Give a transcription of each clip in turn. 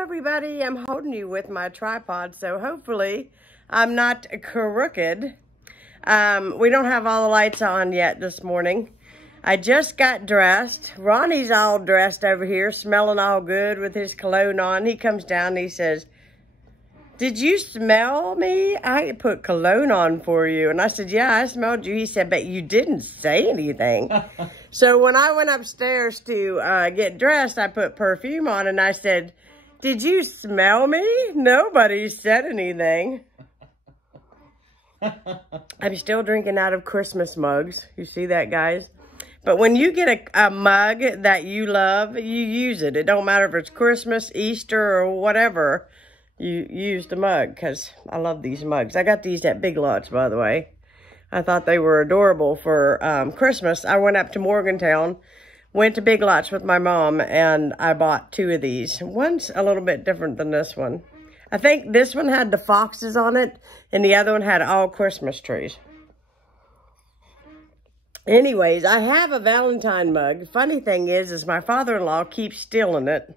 everybody. I'm holding you with my tripod, so hopefully I'm not crooked. We don't have all the lights on yet this morning. I just got dressed. Ronnie's all dressed over here, smelling all good with his cologne on. He comes down and he says, "Did you smell me? I put cologne on for you." And I said, "Yeah, I smelled you." He said, "But you didn't say anything." So when I went upstairs to get dressed, I put perfume on and I said, "Did you smell me?" Nobody said anything. I'm still drinking out of Christmas mugs. You see that, guys? But when you get a mug that you love, you use it. It don't matter if it's Christmas, Easter, or whatever. You use the mug, because I love these mugs. I got these at Big Lots, by the way. I thought they were adorable for Christmas. I went up to Morgantown, went to Big Lots with my mom, and I bought 2 of these. One's a little bit different than this one. I think this one had the foxes on it, and the other one had all Christmas trees. Anyways, I have a Valentine mug. The funny thing is my father-in-law keeps stealing it.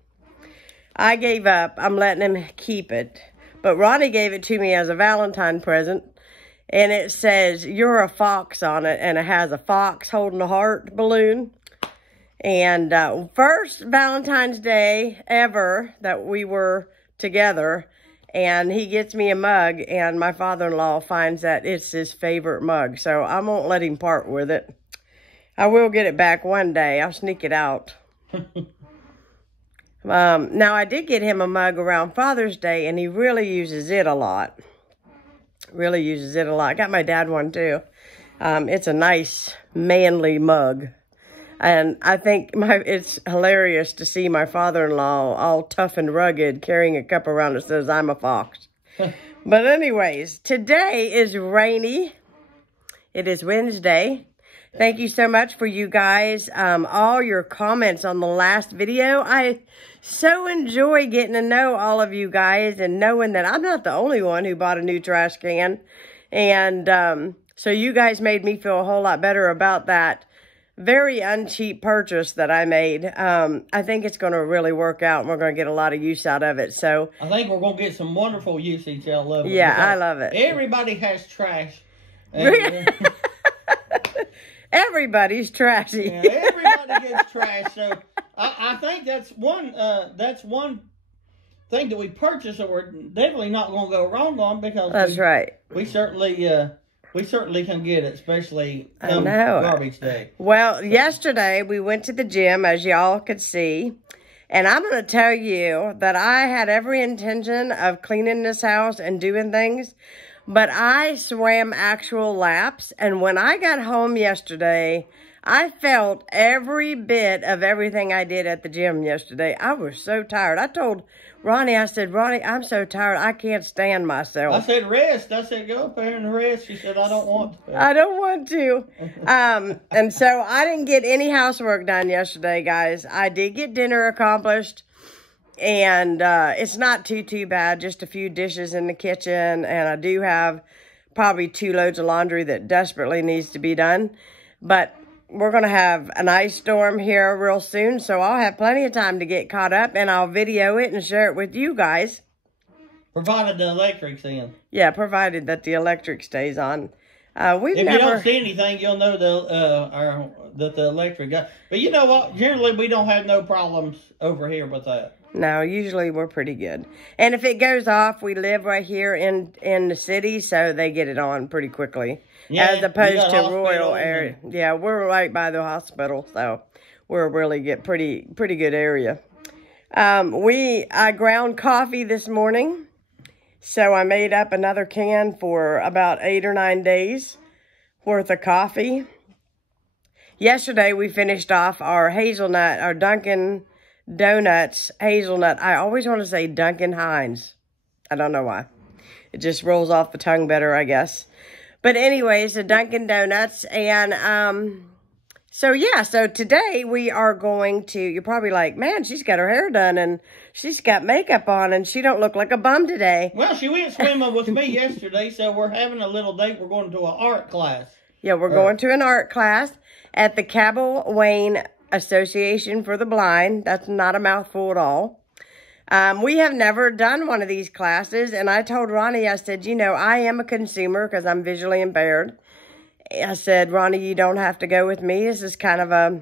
I gave up. I'm letting him keep it. But Ronnie gave it to me as a Valentine present. And it says, "You're a fox" on it. And it has a fox holding a heart balloon. And first Valentine's Day ever that we were together. And he gets me a mug. And my father-in-law finds that it's his favorite mug. So I won't let him part with it. I will get it back one day. I'll sneak it out. Now, I did get him a mug around Father's Day, and he really uses it a lot. Really uses it a lot. I got my dad one, too. It's a nice, manly mug. And I think it's hilarious to see my father-in-law all tough and rugged carrying a cup around that says, "I'm a fox." But anyways, today is rainy. It is Wednesday. Thank you so much for you guys, all your comments on the last video. I so enjoy getting to know all of you guys and knowing that I'm not the only one who bought a new trash can. And so you guys made me feel a whole lot better about that very uncheap purchase that I made. I think it's going to really work out and we're going to get a lot of use out of it. So I think we're going to get some wonderful usage out of it. Yeah, I love it. Everybody has trash. Everybody's trashy. Yeah, everybody gets trash. So I think that's one thing that we purchased that we're definitely not going to go wrong on, because that's right. We certainly can get it, especially garbage day. Well, yesterday we went to the gym, as y'all could see, and I'm going to tell you that I had every intention of cleaning this house and doing things. But I swam actual laps, and when I got home yesterday, I felt every bit of everything I did at the gym yesterday. I was so tired. I told Ronnie, I said, "Ronnie, I'm so tired, I can't stand myself." I said, "Rest." I said, "Go up there and rest." She said, "I don't want to." I don't want to. And so I didn't get any housework done yesterday, guys. I did get dinner accomplished. And it's not too bad, just a few dishes in the kitchen. And I do have probably 2 loads of laundry that desperately needs to be done. But we're going to have an ice storm here real soon. So I'll have plenty of time to get caught up. And I'll video it and share it with you guys. Provided the electric's in. Yeah, provided that the electric stays on. If you don't see anything, you'll know that the electric got. But you know what? Generally, we don't have no problems over here with that. No, usually we're pretty good. And if it goes off, we live right here in the city, so they get it on pretty quickly. Yeah, as opposed to rural area. Yeah, we're right by the hospital, so we're really pretty good area. I ground coffee this morning, so I made up another can for about 8 or 9 days worth of coffee. Yesterday we finished off our hazelnut, our Dunkin' Donuts hazelnut. I always want to say Duncan Hines. I don't know why. It just rolls off the tongue better, I guess. But anyways, the Dunkin' Donuts. And so today we are going to, you're probably like, "Man, she's got her hair done and she's got makeup on and she don't look like a bum today." Well, she went swimming with me yesterday, so we're having a little date. We're going to an art class. Yeah, we're going to an art class at the Cabell Wayne Association for the Blind. That's not a mouthful at all. We have never done one of these classes, and I told Ronnie, I said, you know, I am a consumer because I'm visually impaired. I said, Ronnie, you don't have to go with me. This is kind of a,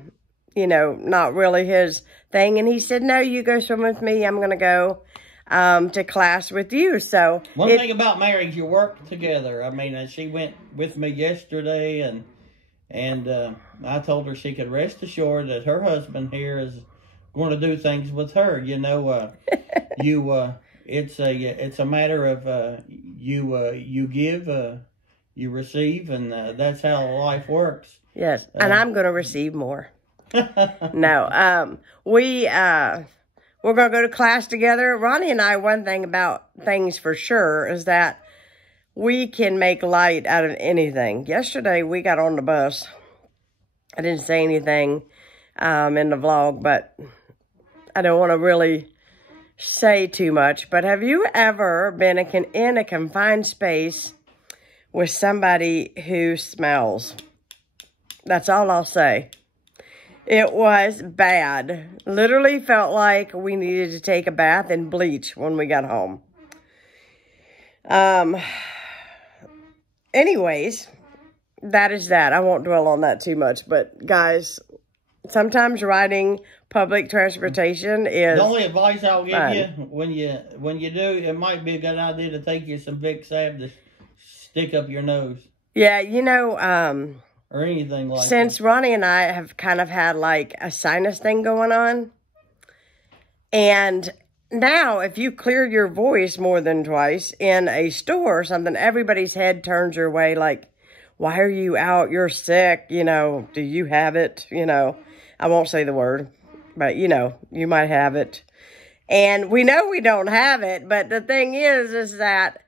you know, not really his thing. And he said, no, you go swim with me. I'm going to go to class with you. So one thing about marriage, you work together. I mean, she went with me yesterday, and I told her she could rest assured that her husband here is going to do things with her. You know, it's a matter of you give, you receive, and that's how life works. Yes, and I'm going to receive more. No, we're going to go to class together. Ronnie and I, one thing about things for sure is that we can make light out of anything. Yesterday, we got on the bus. I didn't say anything in the vlog, but I don't want to really say too much. But have you ever been in a confined space with somebody who smells? That's all I'll say. It was bad. Literally felt like we needed to take a bath and bleach when we got home. Anyways, that is that. I won't dwell on that too much. But guys, sometimes riding public transportation is the only advice I'll give you when you do, it might be a good idea to take you some Vicks Salve to stick up your nose. Yeah, you know, or anything like since that. Ronnie and I have kind of had like a sinus thing going on, and now if you clear your voice more than twice in a store or something, everybody's head turns your way like, why are you out? You're sick. You know, do you have it? You know, I won't say the word, but you know, you might have it. And we know we don't have it, but the thing is that,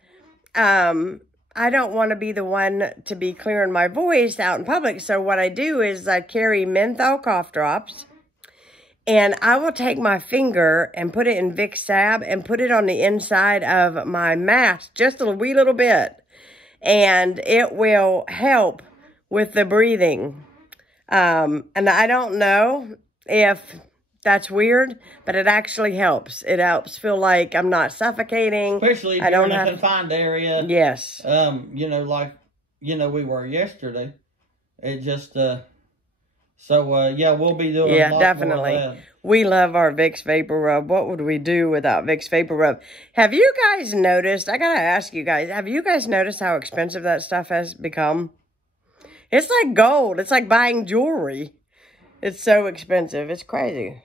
I don't want to be the one to be clearing my voice out in public. So what I do is I carry menthol cough drops, and I will take my finger and put it in Vicks Salve and put it on the inside of my mask, just a wee little bit. And it will help with the breathing. And I don't know if that's weird, but it actually helps. It helps feel like I'm not suffocating. Especially if you're in a confined area. Yes. You know, like, you know, we were yesterday. It just, yeah, we'll be doing a lot definitely. More of that. We love our Vicks Vapor Rub. What would we do without Vicks Vapor Rub? Have you guys noticed, I gotta ask you guys, have you guys noticed how expensive that stuff has become? It's like gold. It's like buying jewelry. It's so expensive. It's crazy.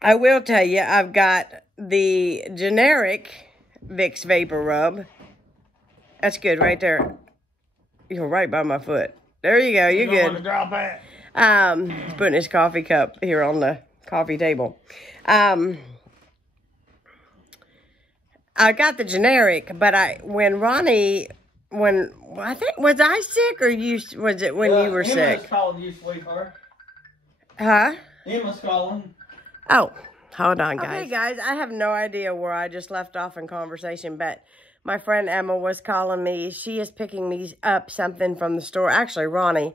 I will tell you, I've got the generic Vicks Vapor Rub. That's good right there. You're right by my foot. There you go. You're good. Want to drop that? Putting his coffee cup here on the coffee table. I got the generic, but I think, was I sick or was it when you were sick? Emma's calling you, sweetheart. Huh? Emma's calling. Oh, hold on, guys. Okay, guys, I have no idea where I just left off in conversation, but my friend Emma was calling me. She is picking me up something from the store. Actually, Ronnie.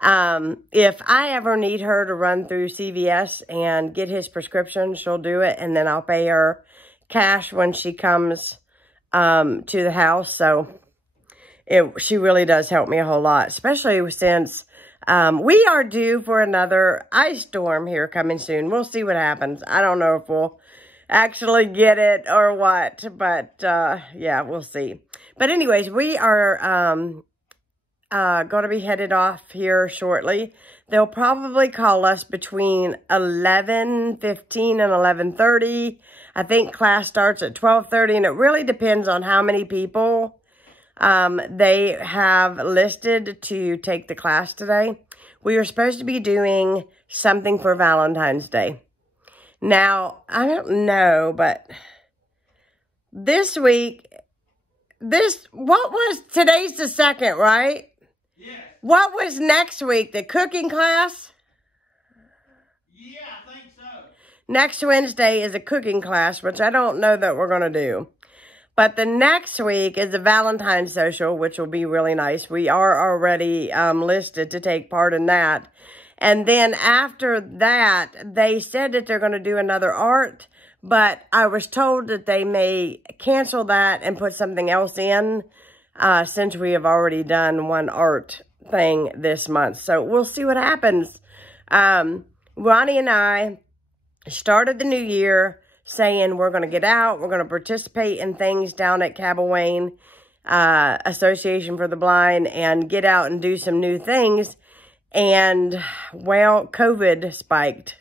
If I ever need her to run through CVS and get his prescription, she'll do it, and then I'll pay her cash when she comes to the house. So she really does help me a whole lot, especially since we are due for another ice storm here coming soon. We'll see what happens. I don't know if we'll actually get it or what, but yeah, we'll see. But anyways, we are going to be headed off here shortly. They'll probably call us between 11:15 and 11:30. I think class starts at 12:30, and it really depends on how many people they have listed to take the class today. We are supposed to be doing something for Valentine's Day. Now, I don't know, but this week, today's the 2nd, right? Yes. What was next week? The cooking class? Yeah, I think so. Next Wednesday is a cooking class, which I don't know that we're going to do. But the next week is a Valentine's social, which will be really nice. We are already listed to take part in that. And then after that, they said that they're going to do another art, but I was told that they may cancel that and put something else in, since we have already done one art thing this month. So we'll see what happens. Ronnie and I started the new year saying we're going to get out, we're going to participate in things down at Cabell Association for the Blind, and get out and do some new things. And, well, COVID spiked.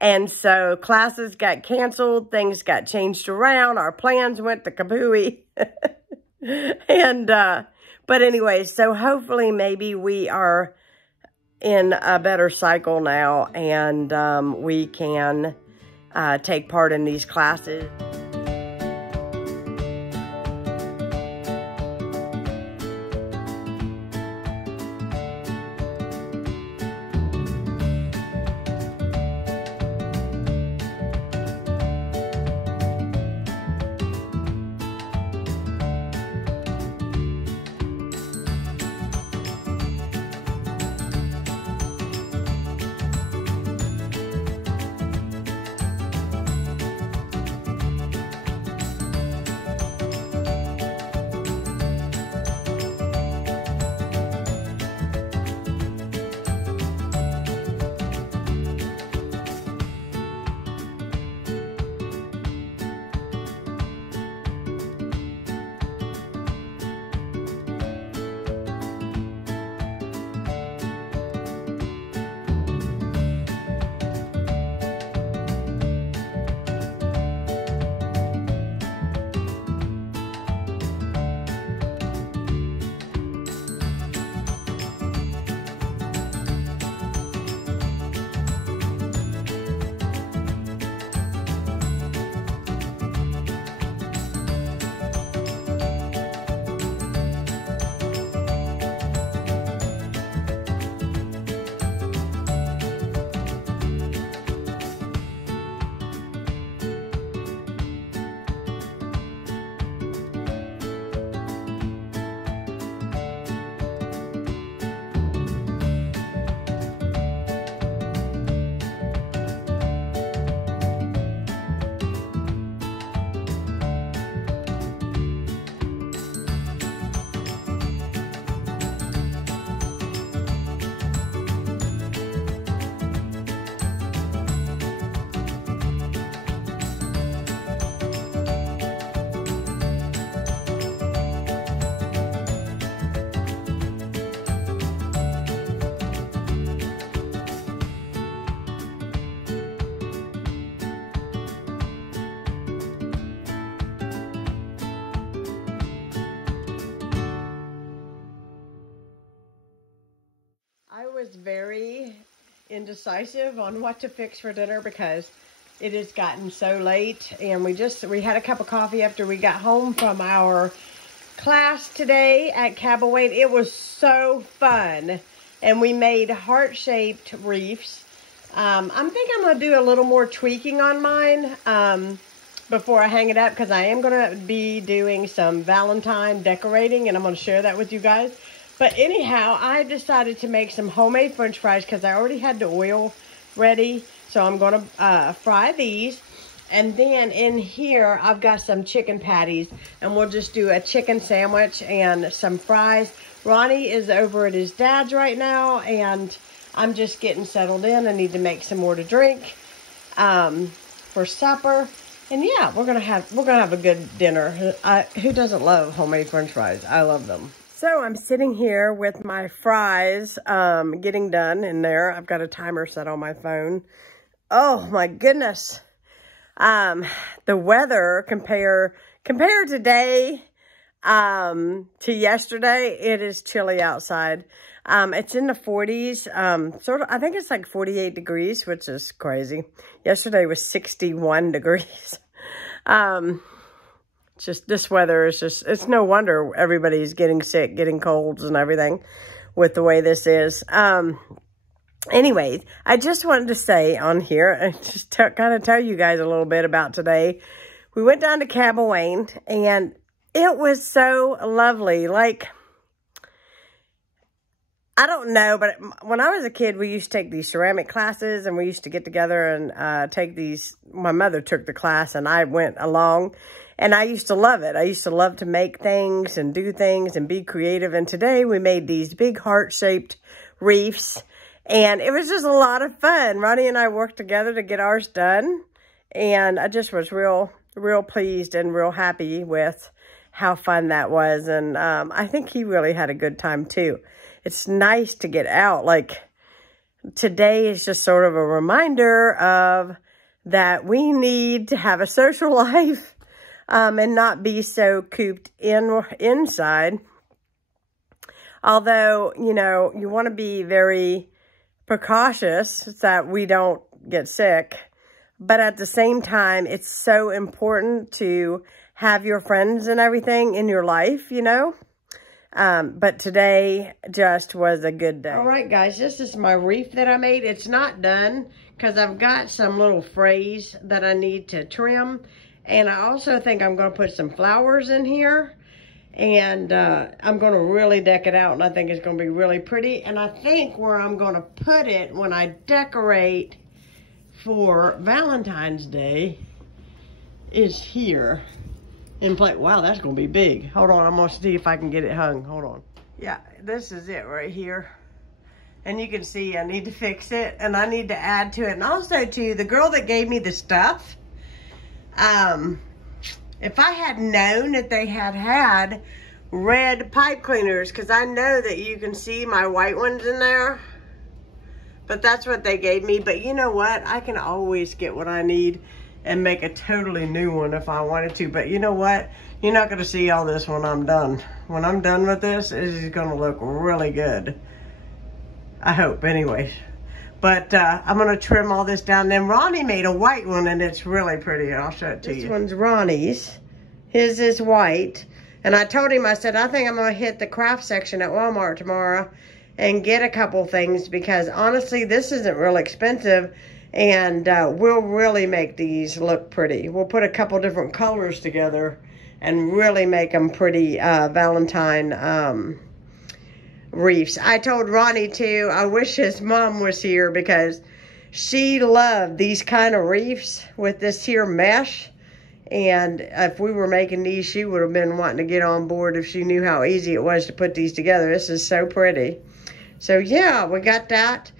And so classes got canceled, things got changed around, our plans went to kabooey. And, but anyway, so hopefully maybe we are in a better cycle now, and we can take part in these classes. I was very indecisive on what to fix for dinner because it has gotten so late, and we had a cup of coffee after we got home from our class today at Cabell. It was so fun, and we made heart-shaped wreaths. I think I'm going to do a little more tweaking on mine before I hang it up, because I am going to be doing some Valentine decorating, and I'm going to share that with you guys. But anyhow, I decided to make some homemade French fries because I already had the oil ready. So I'm going to fry these. And then in here, I've got some chicken patties. And we'll just do a chicken sandwich and some fries. Ronnie is over at his dad's right now. And I'm just getting settled in. I need to make some more to drink for supper. And yeah, we're gonna have a good dinner. Who doesn't love homemade French fries? I love them. So I'm sitting here with my fries getting done in there. I've got a timer set on my phone. Oh my goodness. The weather compare today to yesterday, it is chilly outside. It's in the 40s. I think it's like 48 degrees, which is crazy. Yesterday was 61 degrees. Just this weather is just, it's no wonder everybody's getting sick, getting colds and everything with the way this is. Anyways, I just wanted to say on here and just kind of tell you guys a little bit about today. We went down to Cabell and it was so lovely. Like, I don't know, but when I was a kid, we used to take these ceramic classes, and we used to get together and take these. My mother took the class, and I went along, and I used to love it. I used to love to make things and do things and be creative. And today we made these big heart-shaped reefs, and it was just a lot of fun. Ronnie and I worked together to get ours done, and I just was real pleased and real happy with how fun that was. And I think he really had a good time too. It's nice to get out. Like, today is just sort of a reminder of that we need to have a social life and not be so cooped inside. Although, you know, you want to be very precautious that we don't get sick. But at the same time, it's so important to have your friends and everything in your life, you know. But today just was a good day. All right, guys, this is my reef that I made. It's not done because I've got some little frays that I need to trim. And I also think I'm going to put some flowers in here. And I'm going to really deck it out. And I think it's going to be really pretty. And I think where I'm going to put it when I decorate for Valentine's Day is here. Wow, that's going to be big. Hold on, I'm going to see if I can get it hung. Hold on. Yeah, this is it right here. And you can see I need to fix it, and I need to add to it. And also, too, the girl that gave me the stuff, if I had known that they had red pipe cleaners, because I know that you can see my white ones in there, but that's what they gave me. But you know what? I can always get what I need and make a totally new one if I wanted to. But you know what? You're not going to see all this when I'm done. When I'm done with this, it is going to look really good. I hope, anyways. But I'm going to trim all this down. Then Ronnie made a white one, and it's really pretty. I'll show it to you. This one's Ronnie's. His is white. And I told him, I said, I think I'm going to hit the craft section at Walmart tomorrow and get a couple things, because honestly, this isn't real expensive. And we'll really make these look pretty. We'll put a couple different colors together and really make them pretty Valentine reefs. I told Ronnie too, I wish his mom was here, because she loved these kind of reefs with this here mesh. And if we were making these, she would have been wanting to get on board if she knew how easy it was to put these together. This is so pretty. So yeah, we got that.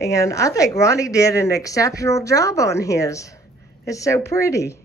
And I think Ronnie did an exceptional job on his. It's so pretty.